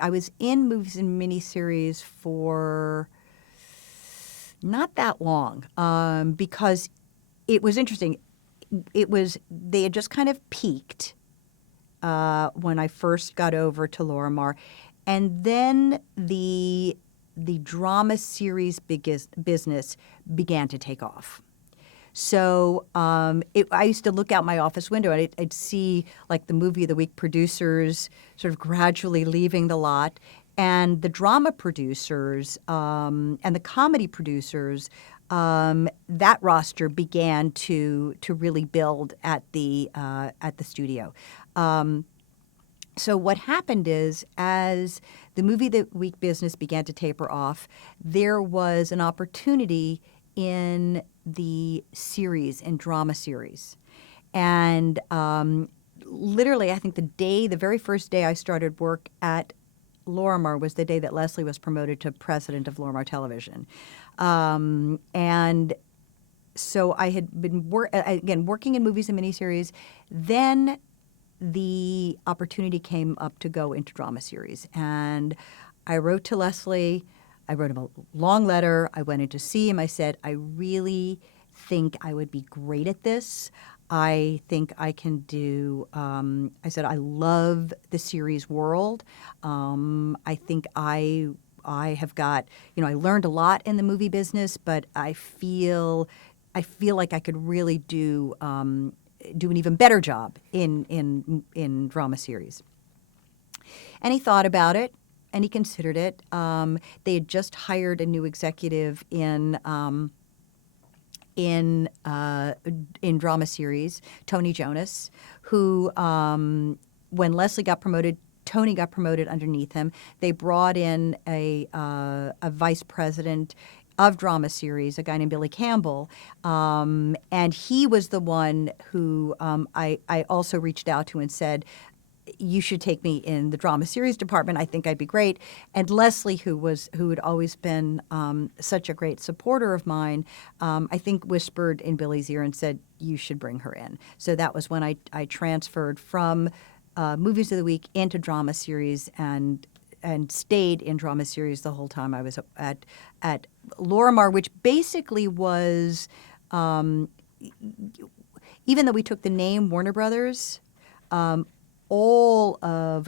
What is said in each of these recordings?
I was in movies and miniseries for not that long because it was interesting. They had just kind of peaked when I first got over to Lorimar, and then the drama series business began to take off. So I used to look out my office window and I'd see like the movie of the week producers sort of gradually leaving the lot, and the drama producers and the comedy producers. That roster began to really build at the studio. Um, so what happened is, as the movie of the week business began to taper off, there was an opportunity in the series, in drama series. And literally, I think the very first day I started work at Lorimar was the day that Leslie was promoted to president of Lorimar Television. And so I had been, again, working in movies and miniseries. Then the opportunity came up to go into drama series. And I wrote to Leslie. I wrote him a long letter. I went in to see him. I said, I really think I would be great at this. I think I can do, I said, I love the series world. I think I have got, I learned a lot in the movie business, but I feel like I could really do an even better job in drama series. And he thought about it, and he considered it. They had just hired a new executive in drama series, Tony Jonas, who when Leslie got promoted, Tony got promoted underneath him. They brought in a vice president of drama series, a guy named Billy Campbell, and he was the one who I also reached out to and said, you should take me in the drama series department. I think I'd be great. And Leslie, who had always been such a great supporter of mine, I think whispered in Billy's ear and said, you should bring her in. So that was when I transferred from movies of the week into drama series and stayed in drama series the whole time I was at Lorimar, which basically was, even though we took the name Warner Brothers, all of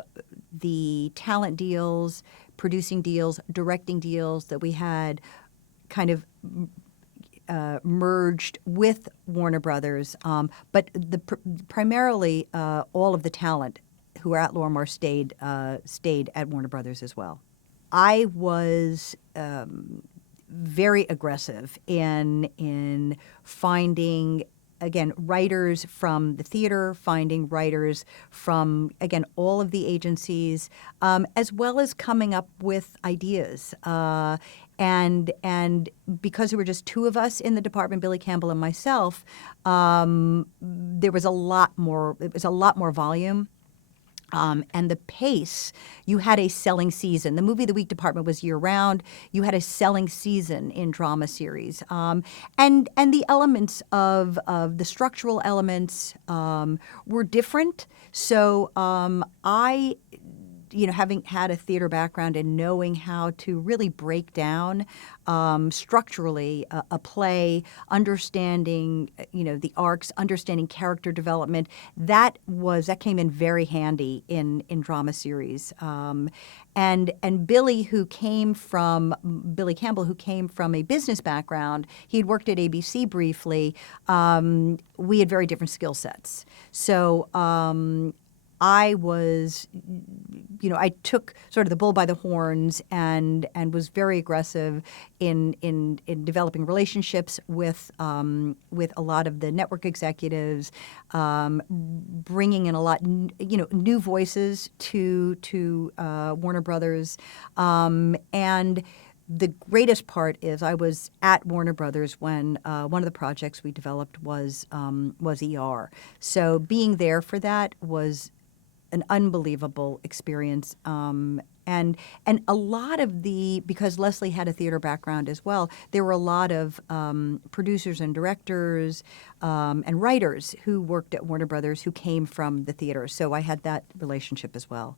the talent deals, producing deals, directing deals that we had kind of merged with Warner Brothers, but primarily all of the talent who were at Lorimar stayed at Warner Brothers as well. I was very aggressive in finding, again, writers from the theater, finding writers from, again, all of the agencies, as well as coming up with ideas. And because there were just two of us in the department, Billy Campbell and myself, there was a lot more. It was a lot more volume. And the pace, you had a selling season. The movie of the week department was year round. You had a selling season in drama series. And the elements of the structural elements were different. So I, having had a theater background and knowing how to really break down structurally a play, understanding, the arcs, understanding character development, that came in very handy in drama series. And Billy Campbell, who came from a business background, he'd worked at ABC briefly. We had very different skill sets. So I was, I took sort of the bull by the horns and was very aggressive in developing relationships with a lot of the network executives, bringing in a lot, new voices to Warner Brothers, and the greatest part is I was at Warner Brothers when one of the projects we developed was ER. So being there for that was an unbelievable experience. And a lot of because Leslie had a theater background as well, there were a lot of producers and directors and writers who worked at Warner Brothers who came from the theater. So I had that relationship as well.